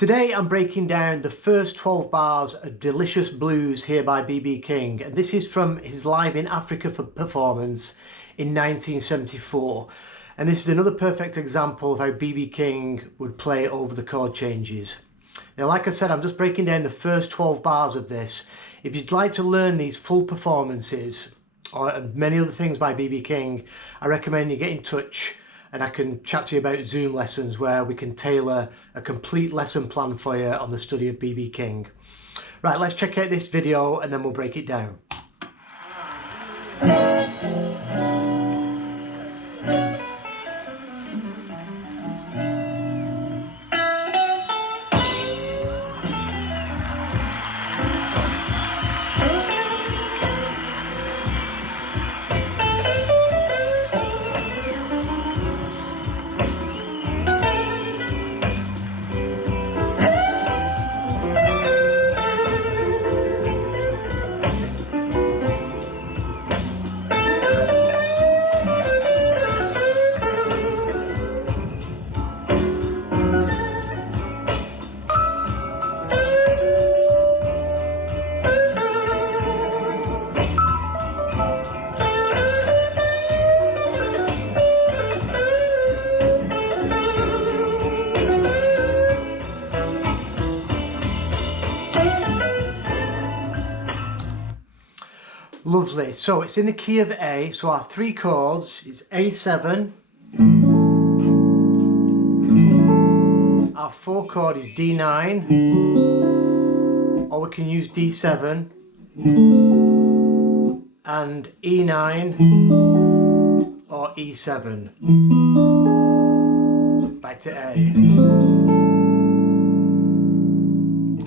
Today I'm breaking down the first 12 bars of Delicious Blues here by bbking, and this is from his Live in Africa performance in 1974. And this is another perfect example of how bbking would play over the chord changes. Now, like I said, I'm just breaking down the first 12 bars of this. If you'd like to learn these full performances and many other things by bbking, I recommend you get in touch and I can chat to you about Zoom lessons where we can tailor a complete lesson plan for you on the study of bbking. Right, let's check out this video and then we'll break it down. Lovely, so it's in the key of A, so our three chords is A7, our four chord is D9, or we can use D7 and E9 or E7. Back to A.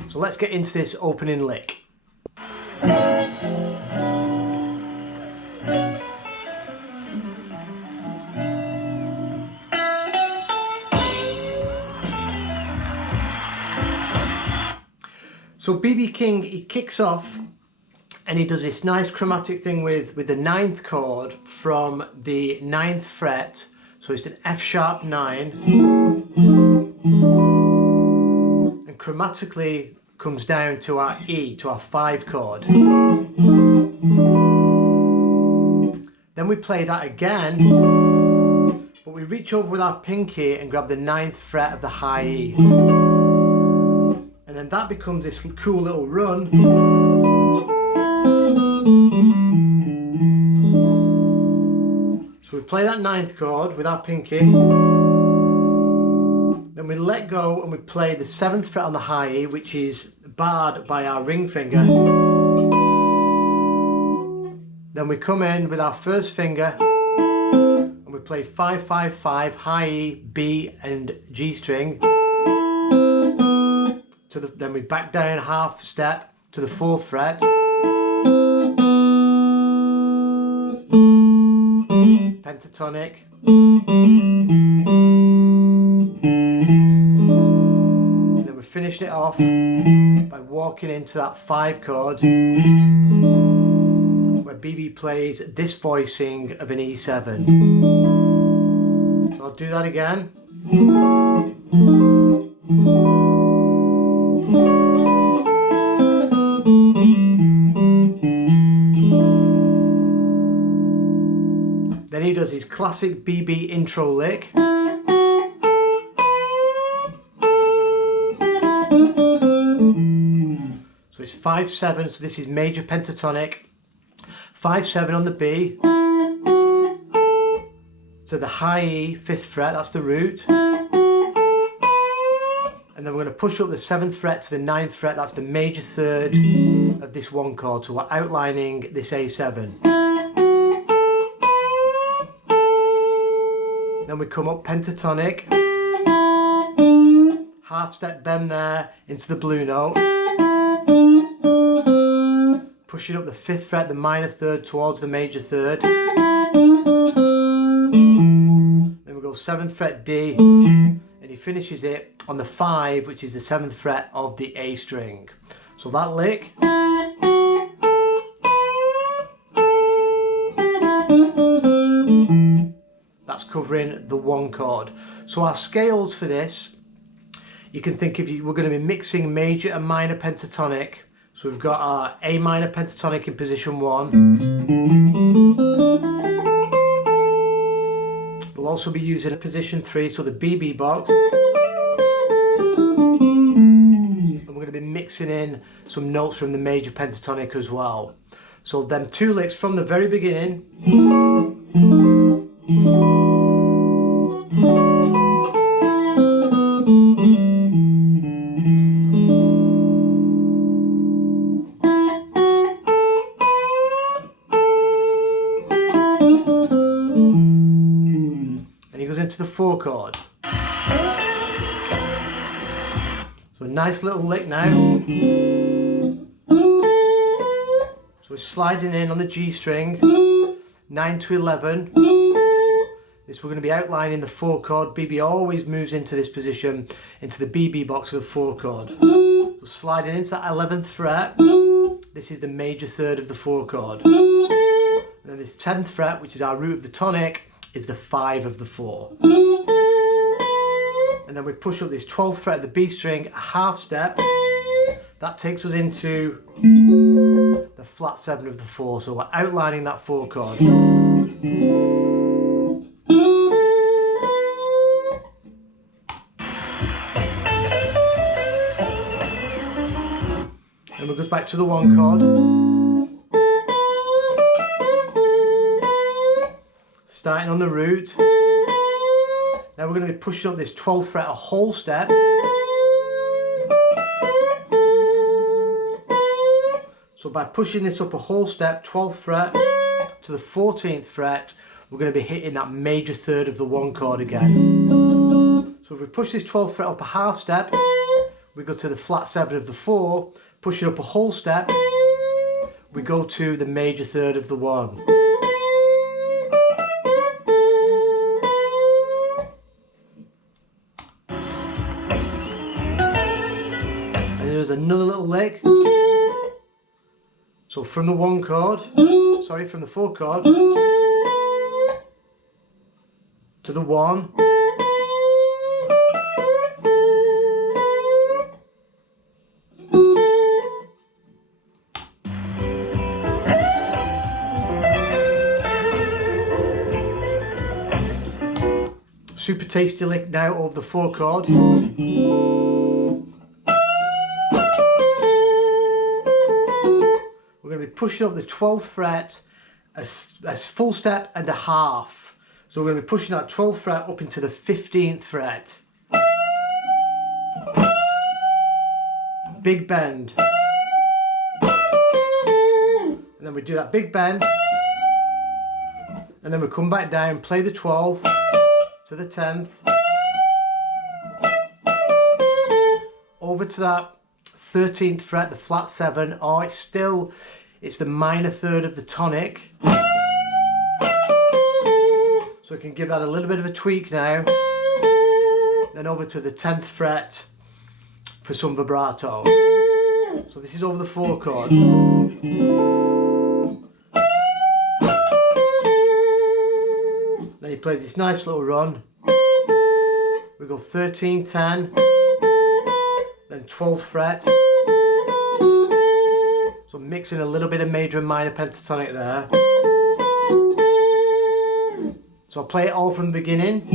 So let's get into this opening lick. So bbking, he kicks off and he does this nice chromatic thing with the 9th chord from the 9th fret. So it's an F sharp 9 and chromatically comes down to our E, to our 5 chord. Then we play that again, but we reach over with our pinky and grab the 9th fret of the high E. And then that becomes this cool little run. So we play that 9th chord with our pinky. Then we let go and we play the 7th fret on the high E, which is barred by our ring finger. Then we come in with our first finger and we play 5-5-5, high E, B and G string. Then we back down half step to the 4th fret. Pentatonic. And then we're finishing it off by walking into that 5 chord where BB plays this voicing of an E7. So I'll do that again. Then he does his classic BB intro lick. So it's 5-7, so this is major pentatonic. 5-7 on the B. So the high E, 5th fret, that's the root. And then we're going to push up the 7th fret to the 9th fret, that's the major third of this one chord. So we're outlining this A7. Then we come up pentatonic, half step bend there into the blue note, pushing up the 5th fret, the minor third towards the major third. Then we go 7th fret D, and he finishes it on the 5, which is the 7th fret of the A string. So that lick. That's covering the 1 chord. So our scales for this, you can think of we're going to be mixing major and minor pentatonic. So we've got our A minor pentatonic in position 1. We'll also be using position 3, so the BB box. And we're going to be mixing in some notes from the major pentatonic as well. So them 2 licks from the very beginning. And he goes into the 4 chord. So a nice little lick now. So we're sliding in on the G string, 9 to 11. This we're going to be outlining the 4 chord. BB always moves into this position, into the BB box of the 4 chord. So sliding into that 11th fret, this is the major third of the 4 chord. And then this 10th fret, which is our root of the tonic, is the 5 of the 4. And then we push up this 12th fret of the B string, a half step. That takes us into the flat 7 of the 4. So we're outlining that 4 chord. And it goes back to the 1 chord. Starting on the root. Now we're going to be pushing up this 12th fret a whole step. So by pushing this up a whole step, 12th fret to the 14th fret, we're going to be hitting that major third of the 1 chord again. So if we push this 12th fret up a half step, we go to the flat 7 of the 4, push it up a whole step, we go to the major third of the 1. And there's another little lick. So from the 1 chord, sorry, from the 4 chord to the 1. Super tasty lick now of the 4 chord. We're going to be pushing up the 12th fret a full step and a half. So we're going to be pushing that 12th fret up into the 15th fret. Big bend. And then we do that big bend. And then we come back down, play the 12th to the 10th. Over to that 13th fret, the flat 7. Oh, it's the minor third of the tonic. So we can give that a little bit of a tweak now. Then over to the 10th fret for some vibrato. So this is over the 4 chord. Then he plays this nice little run. We go 13, 10, then 12th fret. So mixing a little bit of major and minor pentatonic there. So I'll play it all from the beginning.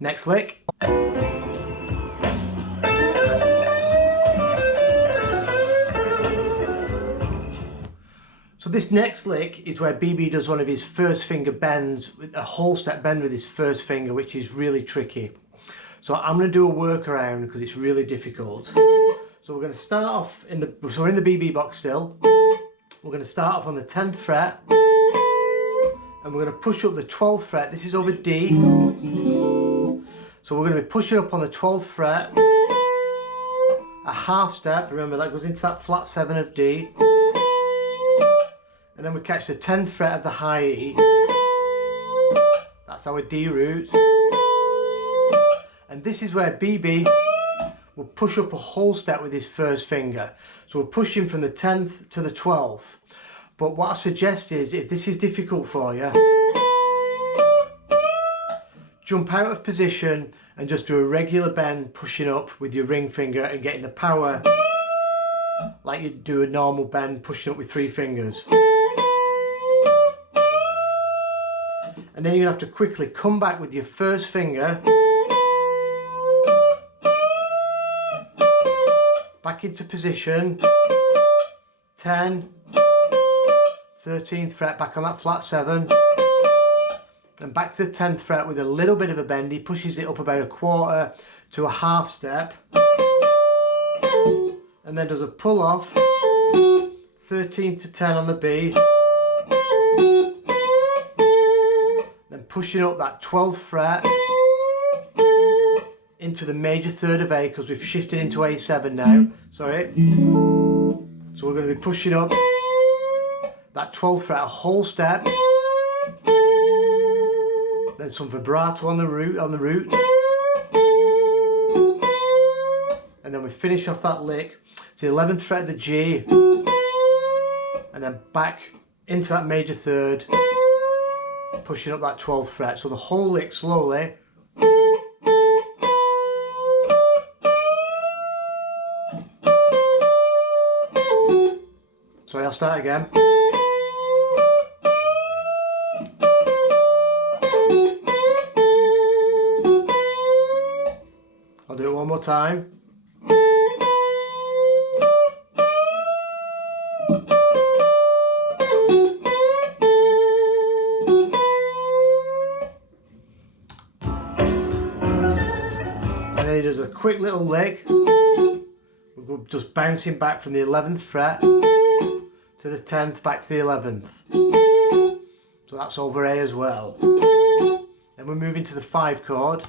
Next lick. So this next lick is where BB does one of his first finger bends, a whole step bend with his first finger, which is really tricky. So I'm going to do a workaround because it's really difficult. So we're going to start off so we're in the BB box still. we're going to start off on the 10th fret and we're going to push up the 12th fret. This is over D. So we're going to be pushing up on the 12th fret, a half step, remember that goes into that flat 7 of D, and then we catch the 10th fret of the high E. That's our D root. And this is where BB will push up a whole step with his first finger. So we're pushing from the 10th to the 12th. But what I suggest is, if this is difficult for you, jump out of position and just do a regular bend, pushing up with your ring finger and getting the power like you do a normal bend, pushing up with 3 fingers. And then you're going to have to quickly come back with your first finger, back into position, 10, 13th fret, back on that flat 7, and back to the 10th fret with a little bit of a bend. He pushes it up about a quarter to a half step, and then does a pull off, 13 to 10 on the B, then pushing up that 12th fret into the major 3rd of A, because we've shifted into A7 now, sorry. So we're going to be pushing up that 12th fret a whole step, then some vibrato on the root, and then we finish off that lick to the 11th fret of the G, and then back into that major 3rd, pushing up that 12th fret. So the whole lick slowly. Sorry, I'll start again. I'll do it one more time. And then he does a quick little lick. We're just bouncing back from the 11th fret to the 10th, back to the 11th. So that's over A as well. Then we're moving to the 5 chord.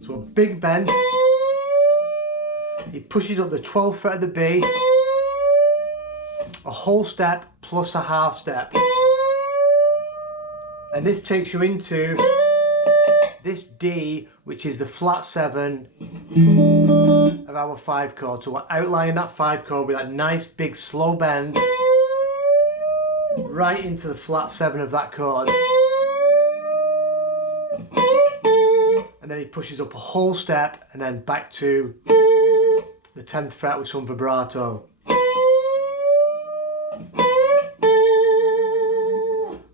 So a big bend. He pushes up the 12th fret of the B, a whole step plus a half step. And this takes you into this D, which is the flat 7 of our 5 chord. So we're outlining that 5 chord with that nice big slow bend right into the flat 7 of that chord. And then he pushes up a whole step and then back to the 10th fret with some vibrato.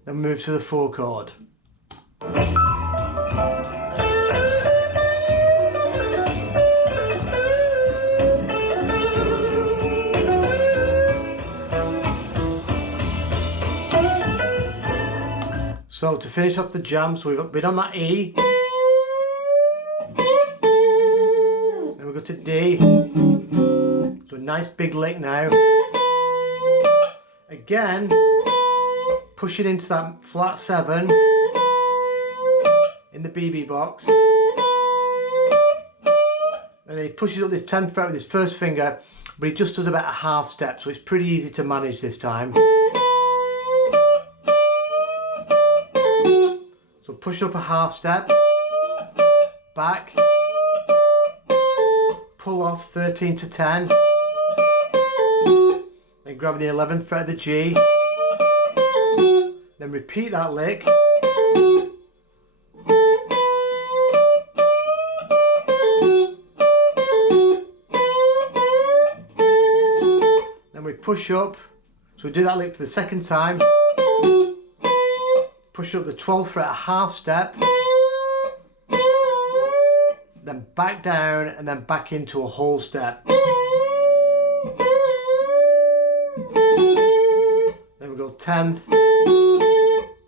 Then we move to the 4 chord. So to finish off the jam, so we've been on that E, then we go to D, so a nice big lick now, again push it into that flat 7 in the BB box, and then he pushes up this 10th fret with his first finger, but he just does about a half step, so it's pretty easy to manage this time. So push up a half step, back, pull off 13 to 10, then grab the 11th fret of the G, then repeat that lick, then we push up, so we do that lick for the second time, push up the 12th fret a half step, then back down and then back into a whole step. Then we go 10th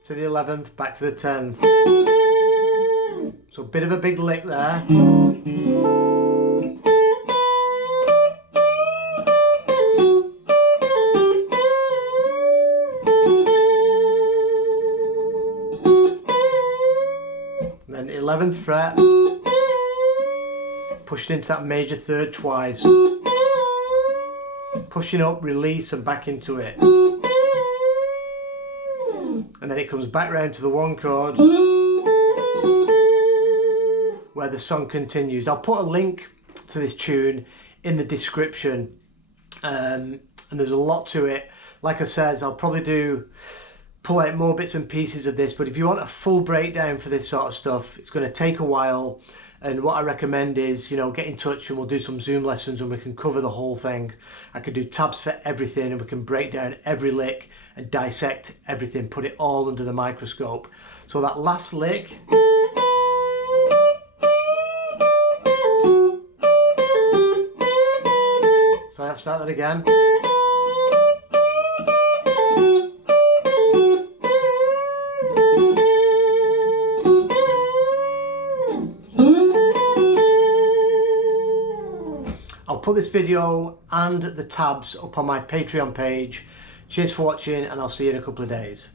to the 11th, back to the 10th. So a bit of a big lick there. 11th fret, pushing into that major third twice, pushing up, release and back into it, and then it comes back round to the 1 chord where the song continues. I'll put a link to this tune in the description, and there's a lot to it. Like I said, I'll probably pull out more bits and pieces of this, but if you want a full breakdown for this sort of stuff, it's going to take a while, and what I recommend is, you know, get in touch and we'll do some Zoom lessons and we can cover the whole thing. I could do tabs for everything and we can break down every lick and dissect everything, put it all under the microscope. So that last lick, so I'll start that again. I'll put this video and the tabs up on my Patreon page. Cheers for watching, and I'll see you in a couple of days.